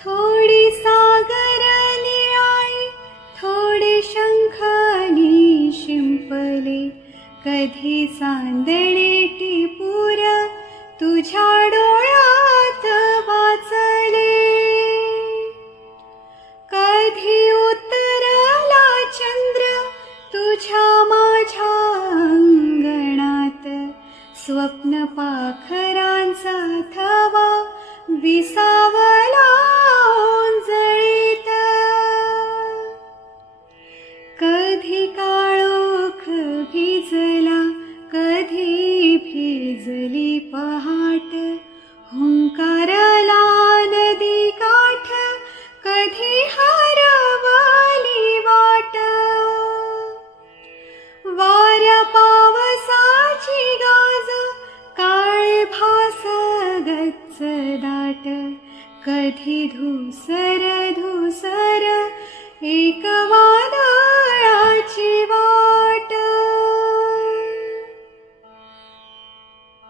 थोडी सागर निळाई, थोडे शंख आणि शिंपले, कधी चांदणे टिपूर तुझ्या डोळ्यात वाचले, कधी उतरला चंद्र तुझ्या माझ्या अंगणात, स्वप्न पाखरांचा थवा विसावला ओंजळीत, कधी काळोख भिजला, कधी भिजली पहाट, हुंकारला नदी काठ, कधी हरवली वाट, वाऱ्या पावसाची गाज, काळे भास गच्च दाट, कधी धुसर